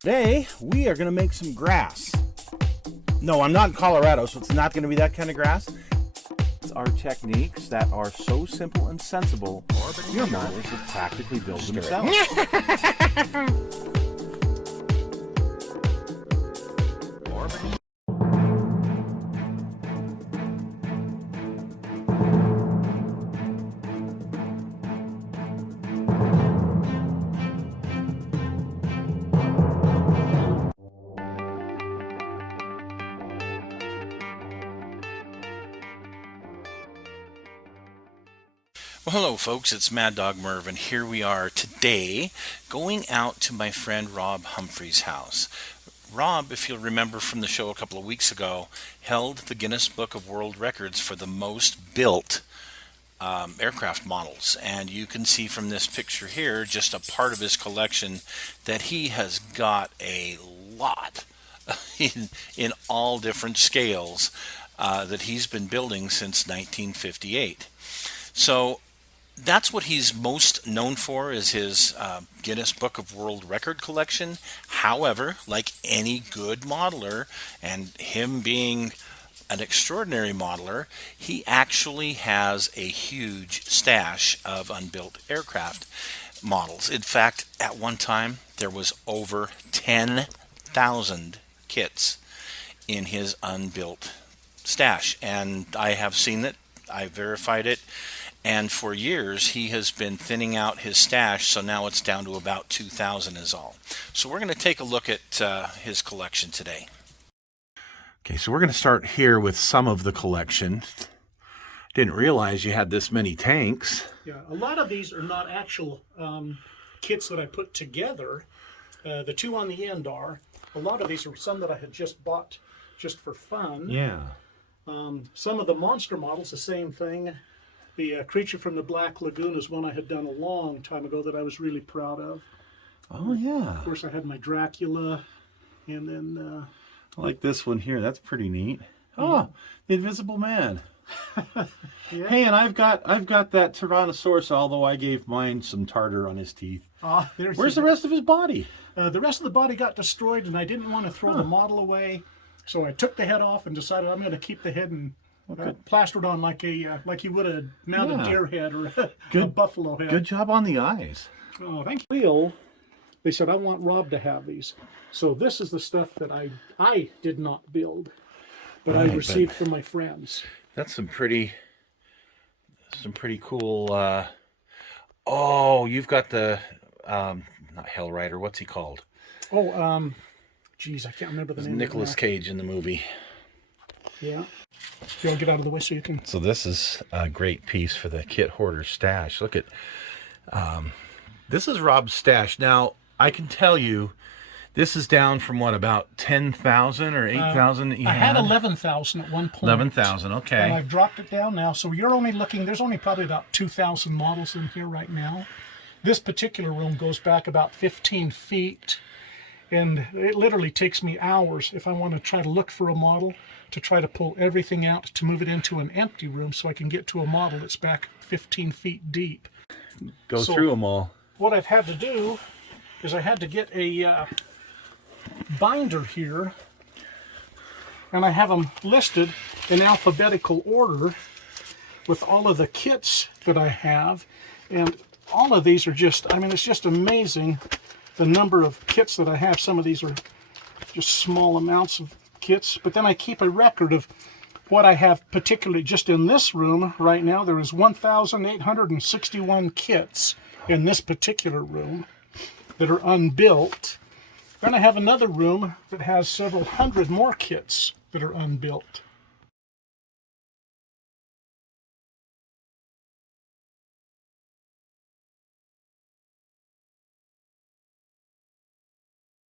Today, we are going to make some grass. No, I'm not in Colorado, so it's not going to be that kind of grass. It's our techniques that are so simple and sensible, your models will practically build themselves. Well, hello folks, it's Mad Dog Merv, and here we are today going out to my friend Rob Humphrey's house. Rob, if you'll remember from the show a couple of weeks ago, held the Guinness Book of World Records for the most built aircraft models. And you can see from this picture here just a part of his collection that he has got a lot in all different scales that he's been building since 1958. So that's what he's most known for, is his Guinness Book of World Record collection. However, like any good modeler, and him being an extraordinary modeler, he actually has a huge stash of unbuilt aircraft models. In fact, at one time, there was over 10,000 kits in his unbuilt stash. And I have seen it. I verified it. And for years, he has been thinning out his stash, so now it's down to about 2,000 is all. So we're going to take a look at his collection today. Okay, so we're going to start here with some of the collection. Didn't realize you had this many tanks. Yeah, a lot of these are not actual kits that I put together. The two on the end are. A lot of these are some that I had just bought just for fun. Yeah. Some of the monster models, the same thing. The Creature from the Black Lagoon is one I had done a long time ago that I was really proud of. Oh, yeah. Of course, I had my Dracula, and then... I like this one here. That's pretty neat. Oh, the Invisible Man. Yeah. Hey, and I've got that Tyrannosaurus, although I gave mine some tartar on his teeth. Where's the rest of his body? The rest of the body got destroyed, and I didn't want to throw the model away, so I took the head off and decided I'm going to keep the head and plastered on like you would a mounted deer head or a buffalo head. Good job on the eyes. Oh, thank you. They said, I want Rob to have these. So this is the stuff that I did not build, but I received from my friends. That's some pretty cool. Oh, you've got the not Hell Rider. What's he called? Oh, geez, I can't remember the name. Nicolas Cage in the movie. Yeah. You want to get out of the way so you can... So this is a great piece for the kit hoarder stash. Look at, this is Rob's stash. Now, I can tell you, this is down from what, about 10,000 or 8,000 that you I had? had 11,000 at one point. 11,000, okay. And I've dropped it down now. So you're only looking, there's only probably about 2,000 models in here right now. This particular room goes back about 15 feet. And it literally takes me hours if I want to try to look for a model, to try to pull everything out, to move it into an empty room so I can get to a model that's back 15 feet deep. Go through them all. What I've had to do is I had to get a binder here, and I have them listed in alphabetical order with all of the kits that I have. And all of these are just, I mean, it's just amazing the number of kits that I have. Some of these are just small amounts of kits, but then I keep a record of what I have, particularly just in this room right now. There is 1,861 kits in this particular room that are unbuilt. Then I have another room that has several hundred more kits that are unbuilt.